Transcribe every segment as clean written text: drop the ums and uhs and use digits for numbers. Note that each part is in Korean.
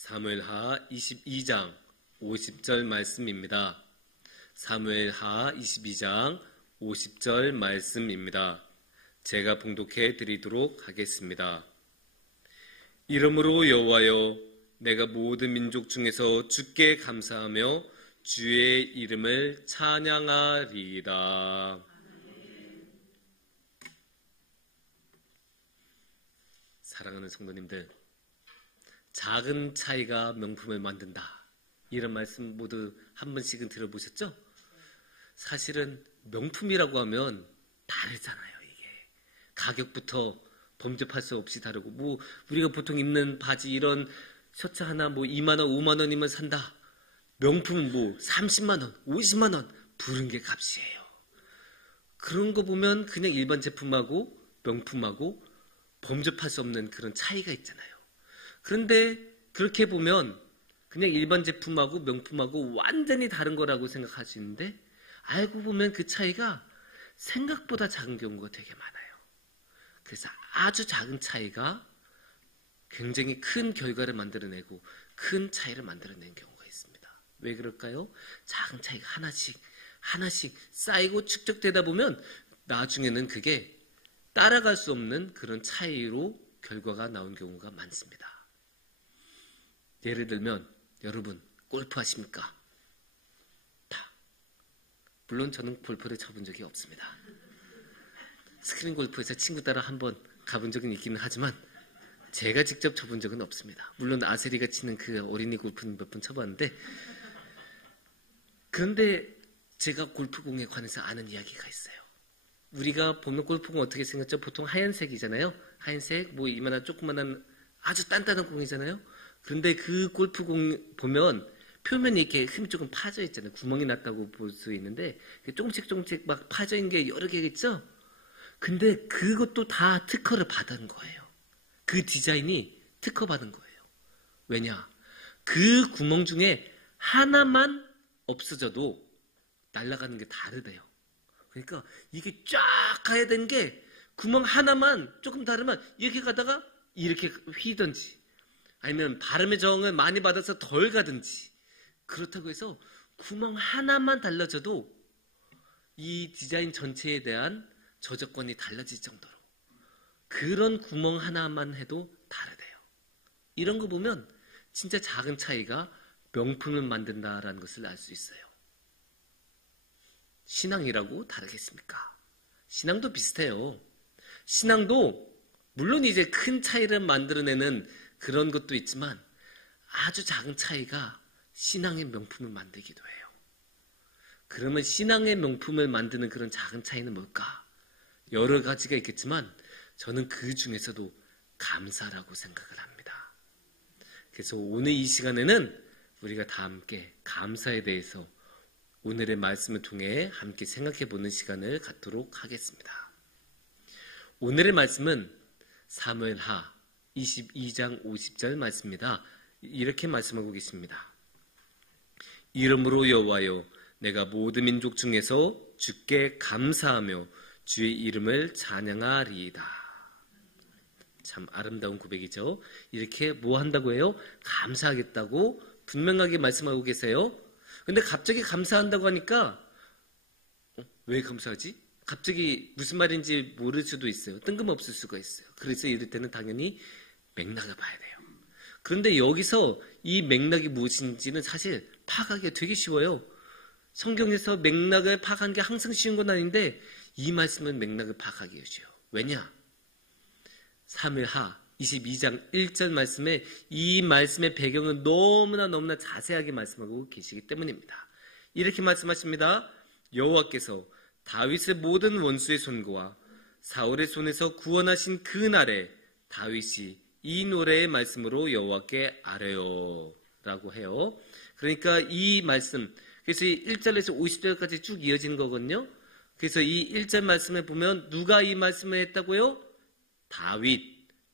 사무엘하 22장 50절 말씀입니다. 사무엘하 22장 50절 말씀입니다. 제가 봉독해 드리도록 하겠습니다. 이러므로 여호와여, 내가 모든 민족 중에서 주께 감사하며 주의 이름을 찬양하리이다. 사랑하는 성도님들, 작은 차이가 명품을 만든다, 이런 말씀 모두 한 번씩은 들어보셨죠? 사실은 명품이라고 하면 다르잖아요. 이게 가격부터 범접할 수 없이 다르고, 우리가 보통 입는 바지 이런 셔츠 하나 2만 원, 5만 원이면 산다. 명품은 30만 원, 50만 원 부른 게 값이에요. 그런 거 보면 그냥 일반 제품하고 명품하고 범접할 수 없는 그런 차이가 있잖아요. 그런데 그렇게 보면 그냥 일반 제품하고 명품하고 완전히 다른 거라고 생각하시는데, 알고 보면 그 차이가 생각보다 작은 경우가 되게 많아요. 그래서 아주 작은 차이가 굉장히 큰 결과를 만들어내고 큰 차이를 만들어내는 경우가 있습니다. 왜 그럴까요? 작은 차이가 하나씩 쌓이고 축적되다 보면 나중에는 그게 따라갈 수 없는 그런 차이로 결과가 나온 경우가 많습니다. 예를 들면 여러분 골프 하십니까? 물론 저는 골프를 쳐본 적이 없습니다. 스크린 골프에서 친구 따라 한번 가본 적은 있기는 하지만 제가 직접 쳐본 적은 없습니다. 물론 아세리가 치는 그 어린이 골프는 몇 번 쳐봤는데, 그런데 제가 골프공에 관해서 아는 이야기가 있어요. 우리가 보면 골프공 어떻게 생겼죠? 보통 하얀색이잖아요. 하얀색, 이만한 조그만한 아주 단단한 공이잖아요. 그런데 그 골프공 보면 표면이 이렇게 흠이 조금 파져 있잖아요. 구멍이 났다고 볼 수 있는데 조금씩 막 파져 있는 게 여러 개 있죠. 근데 그것도 다 특허를 받은 거예요. 그 디자인이 특허 받은 거예요. 왜냐? 그 구멍 중에 하나만 없어져도 날아가는 게 다르대요. 그러니까 이게 쫙 가야 되는 게 구멍 하나만 조금 다르면 이렇게 가다가 이렇게 휘든지, 아니면 바람의 저항을 많이 받아서 덜 가든지, 그렇다고 해서 구멍 하나만 달라져도 이 디자인 전체에 대한 저작권이 달라질 정도로 그런 구멍 하나만 해도 다르대요. 이런 거 보면 진짜 작은 차이가 명품을 만든다라는 것을 알 수 있어요. 신앙이라고 다르겠습니까? 신앙도 비슷해요. 신앙도 물론 이제 큰 차이를 만들어내는 그런 것도 있지만 아주 작은 차이가 신앙의 명품을 만들기도 해요. 그러면 신앙의 명품을 만드는 그런 작은 차이는 뭘까? 여러 가지가 있겠지만 저는 그 중에서도 감사라고 생각을 합니다. 그래서 오늘 이 시간에는 우리가 다 함께 감사에 대해서 오늘의 말씀을 통해 함께 생각해 보는 시간을 갖도록 하겠습니다. 오늘의 말씀은 사무엘하 22장 50절 말씀입니다. 이렇게 말씀하고 계십니다. 이러므로 여호와여, 내가 모든 민족 중에서 주께 감사하며 주의 이름을 찬양하리이다. 참 아름다운 고백이죠. 이렇게 뭐 한다고 해요? 감사하겠다고 분명하게 말씀하고 계세요. 근데 갑자기 감사한다고 하니까 왜 감사하지? 갑자기 무슨 말인지 모를 수도 있어요. 뜬금없을 수가 있어요. 그래서 이럴 때는 당연히 맥락을 봐야 돼요. 그런데 여기서 이 맥락이 무엇인지는 사실 파악하기가 되게 쉬워요. 성경에서 맥락을 파악하는 게 항상 쉬운 건 아닌데 이 말씀은 맥락을 파악하기가 쉬워요. 왜냐? 사무엘하 22장 1절 말씀에 이 말씀의 배경은 너무나 자세하게 말씀하고 계시기 때문입니다. 이렇게 말씀하십니다. 여호와께서 다윗의 모든 원수의 손과 사울의 손에서 구원하신 그 날에 다윗이 이 노래의 말씀으로 여호와께 아뢰어 라고 해요. 그러니까 이 말씀, 그래서 이 1절에서 50절까지 쭉 이어진 거거든요. 그래서 이 1절 말씀에 보면 누가 이 말씀을 했다고요?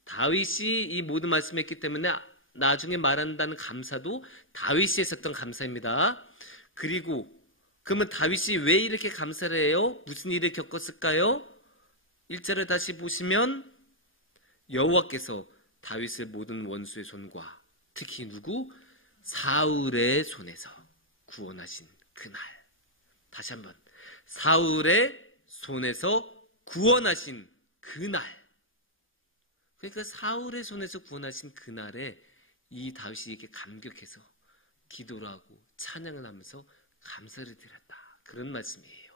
다윗이 이 모든 말씀을 했기 때문에 나중에 말한다는 감사도 다윗이 했었던 감사입니다. 그리고 그러면 다윗이 왜 이렇게 감사를 해요? 무슨 일을 겪었을까요? 1절을 다시 보시면 여호와께서 다윗의 모든 원수의 손과 특히 누구? 사울의 손에서 구원하신 그날. 다시 한번. 사울의 손에서 구원하신 그날. 그러니까 사울의 손에서 구원하신 그날에 이 다윗이 이렇게 감격해서 기도를 하고 찬양을 하면서 감사를 드렸다. 그런 말씀이에요.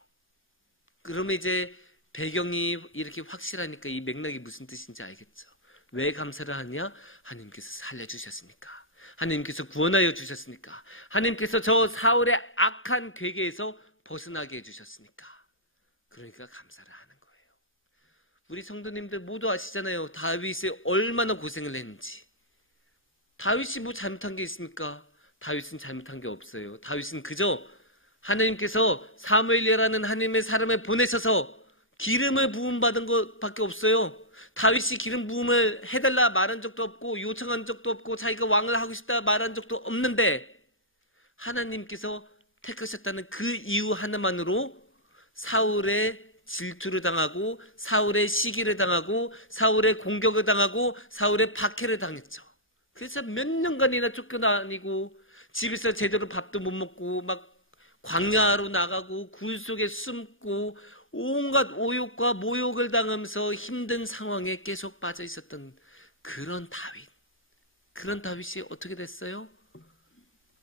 그러면 이제 배경이 이렇게 확실하니까 이 맥락이 무슨 뜻인지 알겠죠. 왜 감사를 하냐? 하나님께서 살려주셨으니까. 하나님께서 구원하여 주셨으니까. 하나님께서 저 사울의 악한 괴계에서 벗어나게 해주셨으니까. 그러니까 감사를 하는 거예요. 우리 성도님들 모두 아시잖아요. 다윗이 얼마나 고생을 했는지. 다윗이 뭐 잘못한 게 있습니까? 다윗은 잘못한 게 없어요. 다윗은 그저 하나님께서 사무엘이라는 하나님의 사람을 보내셔서 기름을 부음받은 것밖에 없어요. 다윗이 기름 부음을 해달라 말한 적도 없고 요청한 적도 없고 자기가 왕을 하고 싶다 말한 적도 없는데 하나님께서 택하셨다는 그 이유 하나만으로 사울의 질투를 당하고 사울의 시기를 당하고 사울의 공격을 당하고 사울의 박해를 당했죠. 그래서 몇 년간이나 쫓겨다니고 집에서 제대로 밥도 못 먹고 막 광야로 나가고 굴 속에 숨고 온갖 오욕과 모욕을 당하면서 힘든 상황에 계속 빠져 있었던 그런 다윗. 그런 다윗이 어떻게 됐어요?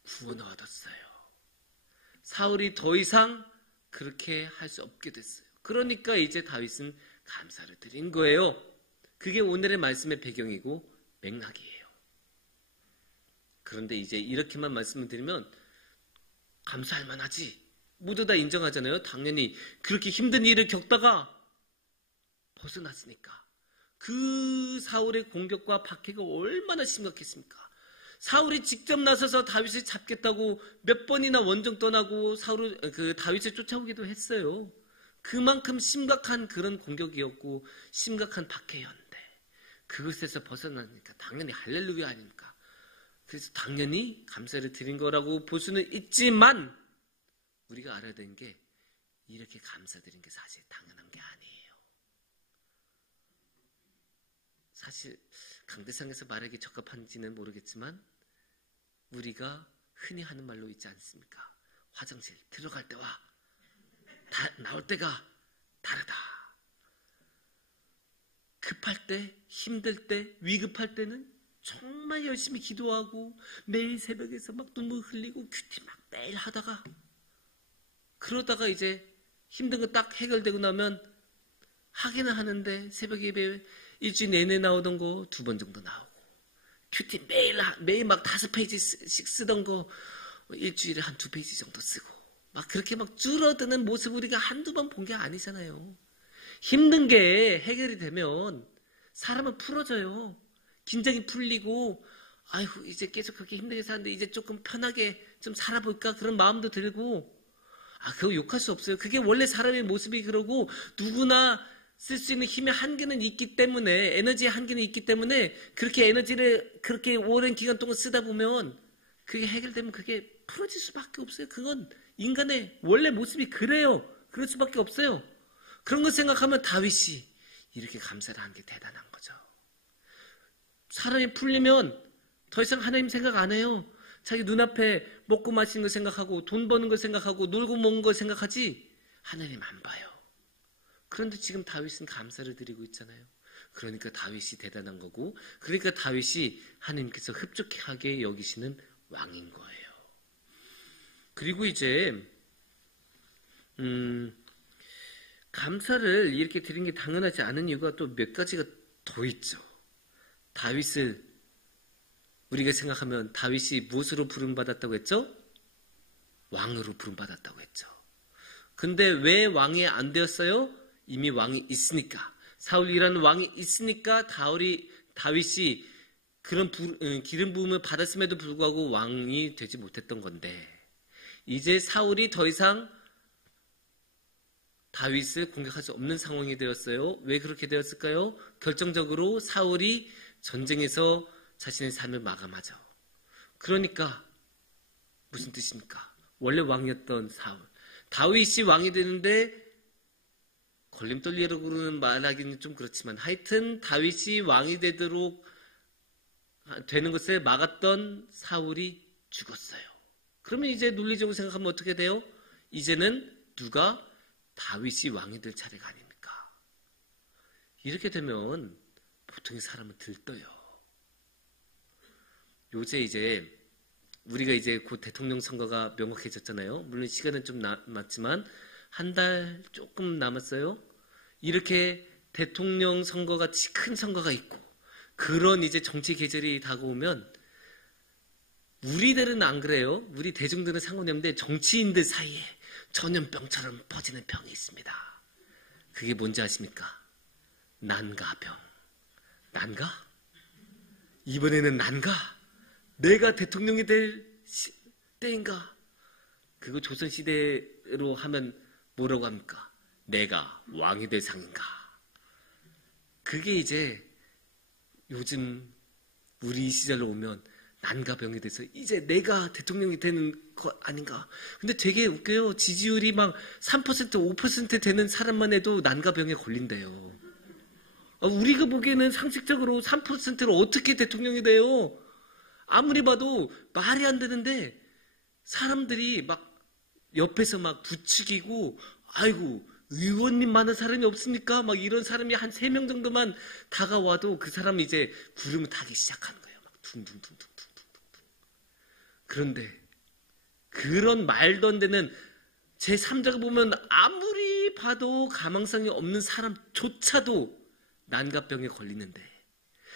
구원을 얻었어요. 사울이 더 이상 그렇게 할 수 없게 됐어요. 그러니까 이제 다윗은 감사를 드린 거예요. 그게 오늘의 말씀의 배경이고 맥락이에요. 그런데 이제 이렇게만 말씀을 드리면 감사할 만하지. 모두 다 인정하잖아요. 당연히 그렇게 힘든 일을 겪다가 벗어났으니까. 그 사울의 공격과 박해가 얼마나 심각했습니까? 사울이 직접 나서서 다윗을 잡겠다고 몇 번이나 원정 떠나고 다윗을 쫓아오기도 했어요. 그만큼 심각한 그런 공격이었고 심각한 박해였는데 그것에서 벗어나니까 당연히 할렐루야 아닙니까? 그래서 당연히 감사를 드린 거라고 볼 수는 있지만 우리가 알아야 되는 게 이렇게 감사드린 게 사실 당연한 게 아니에요. 사실 강대상에서 말하기 적합한지는 모르겠지만 우리가 흔히 하는 말로 있지 않습니까? 화장실 들어갈 때와 나올 때가 다르다. 급할 때, 힘들 때, 위급할 때는 정말 열심히 기도하고 매일 새벽에서 막 눈물 흘리고 큐티 막 매일 하다가 그러다가 이제 힘든 거 딱 해결되고 나면 하기는 하는데 새벽 예배 일주일 내내 나오던 거 2번 정도 나오고 큐티 매일 막 5페이지씩 쓰던 거 일주일에 한 2페이지 정도 쓰고 막 그렇게 막 줄어드는 모습 우리가 한두 번 본 게 아니잖아요. 힘든 게 해결이 되면 사람은 풀어져요. 긴장이 풀리고 아이고 이제 계속 그렇게 힘들게 사는데 이제 조금 편하게 좀 살아볼까 그런 마음도 들고 그거 욕할 수 없어요. 그게 원래 사람의 모습이 그러고 누구나 쓸 수 있는 힘의 한계는 있기 때문에 에너지의 한계는 있기 때문에 그렇게 에너지를 그렇게 오랜 기간 동안 쓰다 보면 그게 해결되면 그게 풀어질 수밖에 없어요. 그건 인간의 원래 모습이 그래요. 그럴 수밖에 없어요. 그런 거 생각하면 다윗이 이렇게 감사를 한 게 대단한 거죠. 사람이 풀리면 더 이상 하나님 생각 안 해요. 자기 눈앞에 먹고 마시는 거 생각하고 돈 버는 거 생각하고 놀고 먹는 거 생각하지 하나님 안 봐요. 그런데 지금 다윗은 감사를 드리고 있잖아요. 그러니까 다윗이 대단한 거고 그러니까 다윗이 하나님께서 흡족하게 여기시는 왕인 거예요. 그리고 이제 감사를 이렇게 드린 게 당연하지 않은 이유가 또 몇 가지가 더 있죠. 다윗을 우리가 생각하면 다윗이 무엇으로 부름받았다고 했죠? 왕으로 부름받았다고 했죠. 근데 왜 왕이 안 되었어요? 이미 왕이 있으니까. 사울이라는 왕이 있으니까 다윗이 그런 기름 부음을 받았음에도 불구하고 왕이 되지 못했던 건데 이제 사울이 더 이상 다윗을 공격할 수 없는 상황이 되었어요. 왜 그렇게 되었을까요? 결정적으로 사울이 전쟁에서 자신의 삶을 마감하죠. 그러니까 무슨 뜻입니까? 원래 왕이었던 사울. 다윗이 왕이 되는데 걸림돌리라고는 말하기는 좀 그렇지만 하여튼 다윗이 왕이 되도록 되는 것을 막았던 사울이 죽었어요. 그러면 이제 논리적으로 생각하면 어떻게 돼요? 이제는 누가? 다윗이 왕이 될 차례가 아닙니까? 이렇게 되면 보통의 사람은 들떠요. 요새 이제 우리가 이제 곧 대통령 선거가 명확해졌잖아요. 물론 시간은 좀 남았지만 한 달 조금 남았어요. 이렇게 대통령 선거 같이 큰 선거가 있고 그런 이제 정치 계절이 다가오면 우리들은 안 그래요. 우리 대중들은 상관이 없는데 정치인들 사이에 전염병처럼 퍼지는 병이 있습니다. 그게 뭔지 아십니까? 난가병. 난가? 이번에는 난가? 내가 대통령이 될 때인가? 그거 조선시대로 하면 뭐라고 합니까? 내가 왕이 될 상인가? 그게 이제 요즘 우리 시절로 오면 난가병이 돼서 이제 내가 대통령이 되는 거 아닌가? 근데 되게 웃겨요. 지지율이 막 3%, 5% 되는 사람만 해도 난가병에 걸린대요. 우리가 보기에는 상식적으로 3%로 어떻게 대통령이 돼요? 아무리 봐도 말이 안 되는데 사람들이 막 옆에서 막 부추기고 아이고 의원님 많은 사람이 없습니까? 막 이런 사람이 한 3명 정도만 다가와도 그 사람이 이제 구름을 타기 시작하는 거예요. 막 둥둥둥둥둥. 그런데 그런 말도 안 되는 제3자가 보면 아무리 봐도 가망성이 없는 사람조차도 난가병에 걸리는데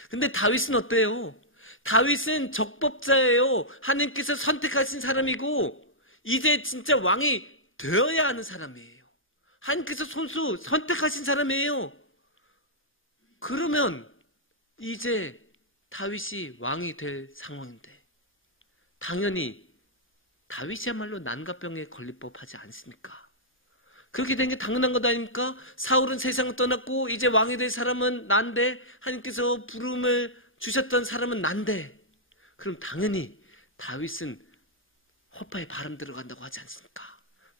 근데 다윗은 어때요? 다윗은 적법자예요. 하나님께서 선택하신 사람이고 이제 진짜 왕이 되어야 하는 사람이에요. 하나님께서 손수 선택하신 사람이에요. 그러면 이제 다윗이 왕이 될 상황인데 당연히 다윗이야말로 난가병에 걸릴 법하지 않습니까? 그렇게 된 게 당연한 것 아닙니까? 사울은 세상을 떠났고 이제 왕이 될 사람은 난데 하나님께서 부름을 주셨던 사람은 난데 그럼 당연히 다윗은 허파에 바람 들어간다고 하지 않습니까?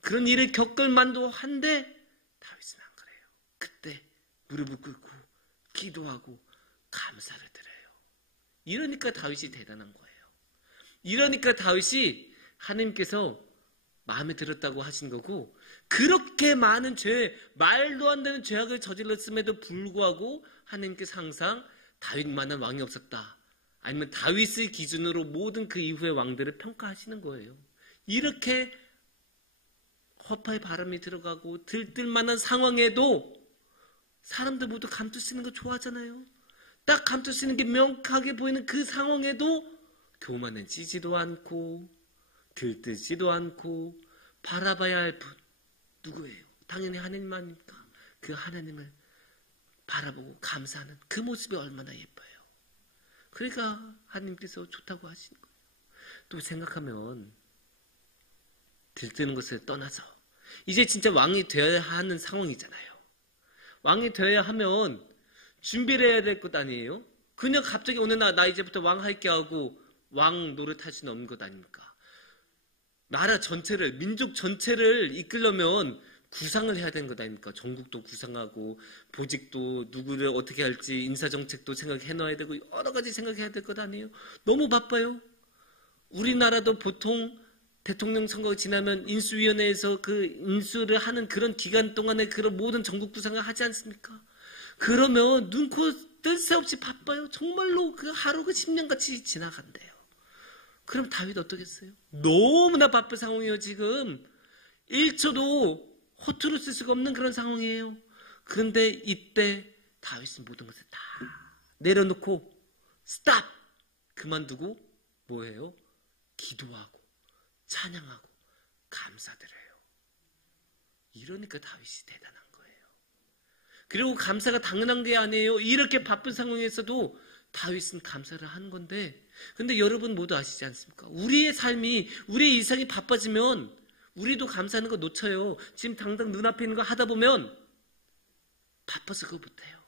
그런 일을 겪을 만도 한데 다윗은 안 그래요. 그때 무릎을 꿇고 기도하고 감사를 드려요. 이러니까 다윗이 대단한 거예요. 이러니까 다윗이 하나님께서 마음에 들었다고 하신 거고 그렇게 많은 죄, 말도 안 되는 죄악을 저질렀음에도 불구하고 하나님께서 항상 다윗만한 왕이 없었다. 아니면 다윗의 기준으로 모든 그 이후의 왕들을 평가하시는 거예요. 이렇게 허파에 바람이 들어가고 들뜰만한 상황에도 사람들 모두 감투 쓰는 거 좋아하잖아요. 딱 감투 쓰는 게 명확하게 보이는 그 상황에도 교만해지지도 않고 들뜨지도 않고 바라봐야 할 분 누구예요? 당연히 하나님 아닙니까? 그 하나님을 바라보고 감사하는 그 모습이 얼마나 예뻐요. 그러니까 하나님께서 좋다고 하시는 거예요. 또 생각하면 들뜨는 것을 떠나서 이제 진짜 왕이 되어야 하는 상황이잖아요. 왕이 되어야 하면 준비를 해야 될 것 아니에요? 그냥 갑자기 어느 날 나 이제부터 왕 할게 하고 왕 노릇할 수는 없는 것 아닙니까? 나라 전체를, 민족 전체를 이끌려면 구상을 해야 되는 것 아닙니까? 전국도 구상하고 보직도 누구를 어떻게 할지 인사정책도 생각해 놔야 되고 여러 가지 생각해야 될 것 아니에요? 너무 바빠요. 우리나라도 보통 대통령 선거가 지나면 인수위원회에서 그 인수를 하는 그런 기간 동안에 그런 모든 전국 구상을 하지 않습니까? 그러면 눈코 뜰 새 없이 바빠요. 정말로 그 하루가 10년같이 지나간대요. 그럼 다윗 어떠겠어요? 너무나 바쁜 상황이에요. 지금 1초도 허투루 쓸 수가 없는 그런 상황이에요. 그런데 이때 다윗은 모든 것을 다 내려놓고 스탑! 그만두고 뭐예요? 기도하고 찬양하고 감사드려요. 이러니까 다윗이 대단한 거예요. 그리고 감사가 당연한 게 아니에요. 이렇게 바쁜 상황에서도 다윗은 감사를 하는 건데 근데 여러분 모두 아시지 않습니까? 우리의 삶이 우리의 일상이 바빠지면 우리도 감사하는 거 놓쳐요. 지금 당장 눈앞에 있는 거 하다 보면 바빠서 그거 못해요.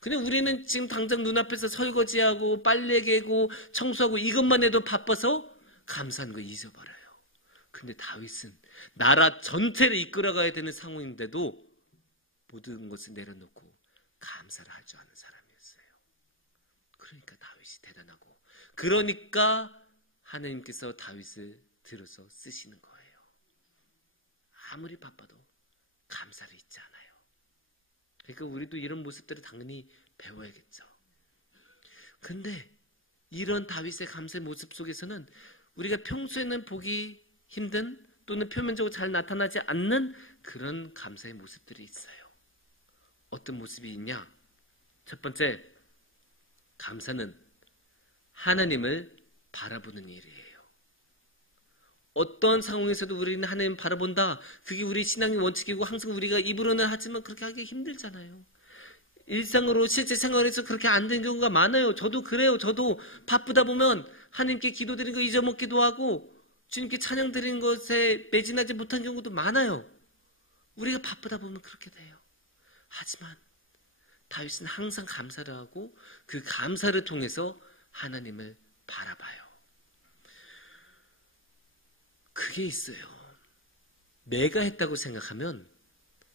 근데 우리는 지금 당장 눈앞에서 설거지하고 빨래 개고 청소하고 이것만 해도 바빠서 감사하는 거 잊어버려요. 근데 다윗은 나라 전체를 이끌어가야 되는 상황인데도 모든 것을 내려놓고 감사를 할 줄 아는 사람이었어요. 그러니까 다윗이 대단하고 그러니까 하나님께서 다윗을 들어서 쓰시는 거예요. 아무리 바빠도 감사를 잊지 않아요. 그러니까 우리도 이런 모습들을 당연히 배워야겠죠. 그런데 이런 다윗의 감사의 모습 속에서는 우리가 평소에는 보기 힘든 또는 표면적으로 잘 나타나지 않는 그런 감사의 모습들이 있어요. 어떤 모습이 있냐? 첫 번째, 감사는 하나님을 바라보는 일이에요. 어떤 상황에서도 우리는 하나님을 바라본다. 그게 우리 신앙의 원칙이고 항상 우리가 입으로는 하지만 그렇게 하기 힘들잖아요. 일상으로 실제 생활에서 그렇게 안 되는 경우가 많아요. 저도 그래요. 저도 바쁘다 보면 하나님께 기도드리는 거 잊어먹기도 하고 주님께 찬양 드리는 것에 매진하지 못한 경우도 많아요. 우리가 바쁘다 보면 그렇게 돼요. 하지만 다윗은 항상 감사를 하고 그 감사를 통해서 하나님을 바라봐요. 그게 있어요. 내가 했다고 생각하면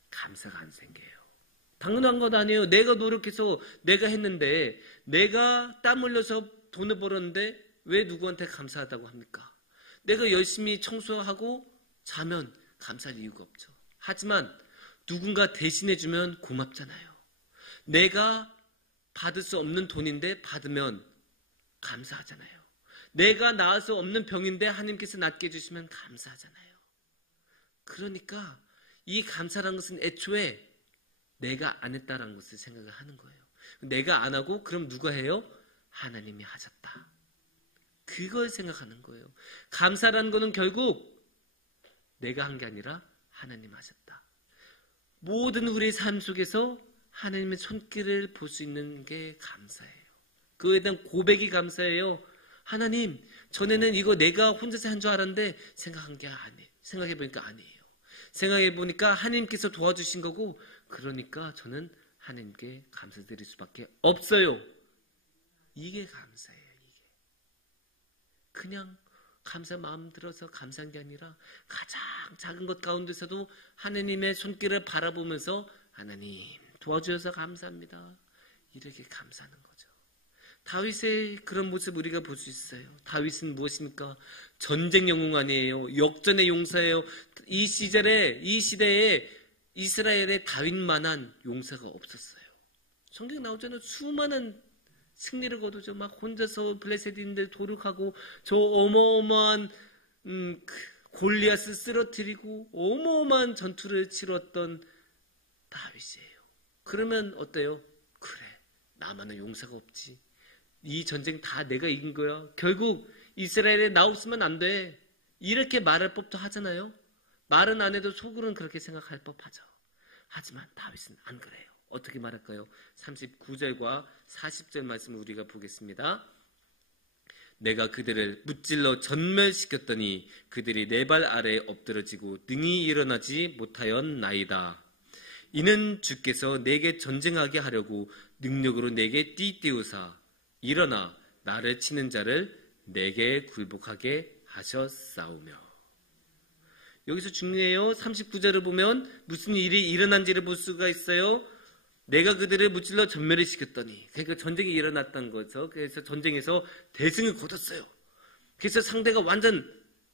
감사가 안 생겨요. 당연한 것 아니에요. 내가 노력해서 내가 했는데 내가 땀 흘려서 돈을 벌었는데 왜 누구한테 감사하다고 합니까? 내가 열심히 청소하고 자면 감사할 이유가 없죠. 하지만 누군가 대신해주면 고맙잖아요. 내가 받을 수 없는 돈인데 받으면 감사하잖아요. 내가 나아서 없는 병인데 하나님께서 낫게 해주시면 감사하잖아요. 그러니까 이 감사라는 것은 애초에 내가 안 했다라는 것을 생각을 하는 거예요. 내가 안 하고 그럼 누가 해요? 하나님이 하셨다. 그걸 생각하는 거예요. 감사라는 것은 결국 내가 한 게 아니라 하나님 하셨다. 모든 우리의 삶 속에서 하나님의 손길을 볼 수 있는 게 감사예요. 그거에 대한 고백이 감사예요. 하나님, 전에는 이거 내가 혼자서 한 줄 알았는데 생각해보니까 아니에요. 생각해보니까 하나님께서 도와주신 거고 그러니까 저는 하나님께 감사드릴 수밖에 없어요. 이게 감사예요. 이게 그냥 감사 마음 들어서 감사한 게 아니라 가장 작은 것 가운데서도 하나님의 손길을 바라보면서 하나님 도와주셔서 감사합니다. 이렇게 감사하는 거죠. 다윗의 그런 모습 우리가 볼 수 있어요. 다윗은 무엇입니까? 전쟁 영웅 아니에요. 역전의 용사예요. 이 시대에 이스라엘에 다윗만한 용사가 없었어요. 성경에 나오잖아요. 수많은 승리를 거두죠. 막 혼자서 블레셋인들 도륙하고 저 어마어마한 골리앗을 쓰러뜨리고 어마어마한 전투를 치렀던 다윗이에요. 그러면 어때요? 그래, 나만은 용사가 없지. 이 전쟁 다 내가 이긴 거야. 결국 이스라엘에 나 없으면 안 돼. 이렇게 말할 법도 하잖아요. 말은 안 해도 속으로는 그렇게 생각할 법하죠. 하지만 다윗은 안 그래요. 어떻게 말할까요? 39절과 40절 말씀을 우리가 보겠습니다. 내가 그들을 무찔러 전멸시켰더니 그들이 내 발 아래에 엎드러지고 능히 일어나지 못하였나이다. 이는 주께서 내게 전쟁하게 하려고 능력으로 내게 띠띠우사 일어나 나를 치는 자를 내게 굴복하게 하셨사오며. 여기서 중요해요. 39절을 보면 무슨 일이 일어난지를 볼 수가 있어요. 내가 그들을 무찔러 전멸을 시켰더니, 그러니까 전쟁이 일어났던 거죠. 그래서 전쟁에서 대승을 거뒀어요. 그래서 상대가 완전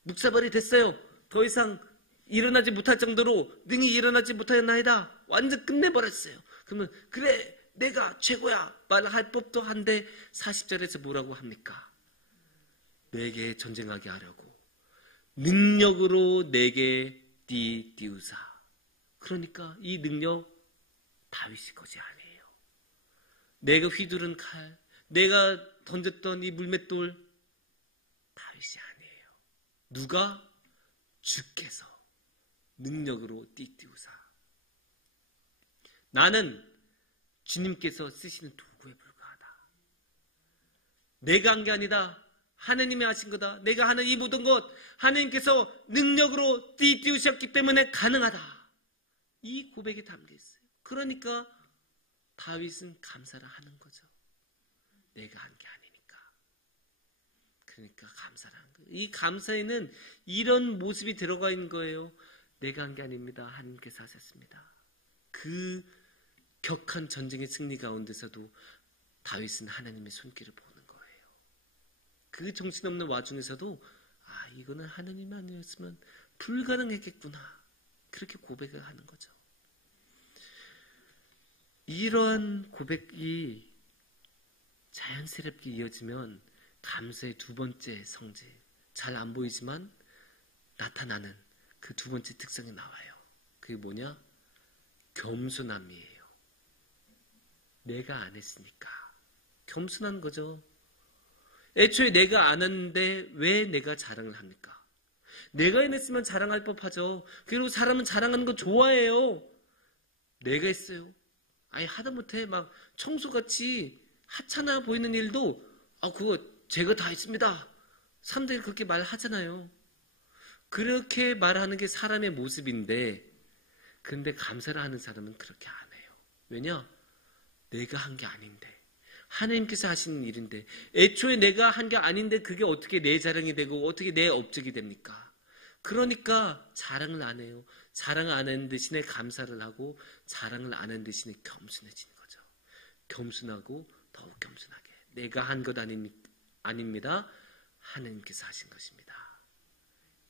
묵사발이 됐어요. 더 이상 일어나지 못할 정도로 능히 일어나지 못하였나이다. 완전 끝내버렸어요. 그러면 그래 내가 최고야 말할 법도 한데 40절에서 뭐라고 합니까? 내게 전쟁하게 하려고 능력으로 내게 띠띠우사. 그러니까 이 능력 다윗이 것이 아니에요. 내가 휘두른 칼, 내가 던졌던 이 물맷돌 다윗이 아니에요. 누가? 주께서 능력으로 띠띠우사. 나는 주님께서 쓰시는 도구에 불과하다. 내가 한 게 아니다. 하나님이 하신 거다. 내가 하는 이 모든 것 하나님께서 능력으로 띠띠우셨기 때문에 가능하다. 이 고백이 담겨 있어요. 그러니까 다윗은 감사를 하는 거죠. 내가 한 게 아니니까. 그러니까 감사를 하는 거예요. 이 감사에는 이런 모습이 들어가 있는 거예요. 내가 한 게 아닙니다. 하나님께서 하셨습니다. 그 격한 전쟁의 승리 가운데서도 다윗은 하나님의 손길을 보는 거예요. 그 정신없는 와중에서도 이거는 하느님이 아니었으면 불가능했겠구나. 그렇게 고백을 하는 거죠. 이러한 고백이 자연스럽게 이어지면 감사의 두 번째 성질, 잘 안 보이지만 나타나는 그 두 번째 특성이 나와요. 그게 뭐냐? 겸손함이에요. 내가 안 했으니까. 겸손한 거죠. 애초에 내가 안 했는데 왜 내가 자랑을 합니까? 내가 해냈으면 자랑할 법하죠. 그리고 사람은 자랑하는 거 좋아해요. 내가 했어요. 하다못해 막 청소같이 하찮아 보이는 일도 그거 제가 다 했습니다. 사람들이 그렇게 말하잖아요. 그렇게 말하는 게 사람의 모습인데, 그런데 감사를 하는 사람은 그렇게 안 해요. 왜냐? 내가 한 게 아닌데, 하나님께서 하시는 일인데, 애초에 내가 한 게 아닌데 그게 어떻게 내 자랑이 되고 어떻게 내 업적이 됩니까? 그러니까 자랑을 안 해요. 자랑을 안 하는 대신에 감사를 하고, 자랑을 안 하는 대신에 겸손해지는 거죠. 겸손하고 더욱 겸손하게. 내가 한 것 아닙니다. 하나님께서 하신 것입니다.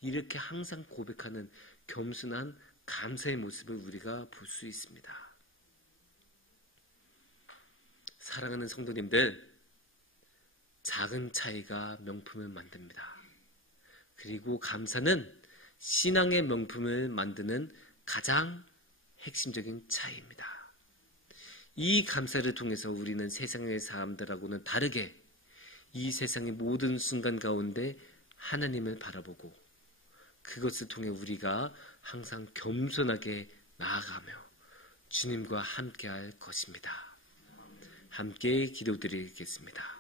이렇게 항상 고백하는 겸손한 감사의 모습을 우리가 볼 수 있습니다. 사랑하는 성도님들, 작은 차이가 명품을 만듭니다. 그리고 감사는 신앙의 명품을 만드는 가장 핵심적인 차이입니다. 이 감사를 통해서 우리는 세상의 사람들하고는 다르게 이 세상의 모든 순간 가운데 하나님을 바라보고, 그것을 통해 우리가 항상 겸손하게 나아가며 주님과 함께할 것입니다. 함께 기도드리겠습니다.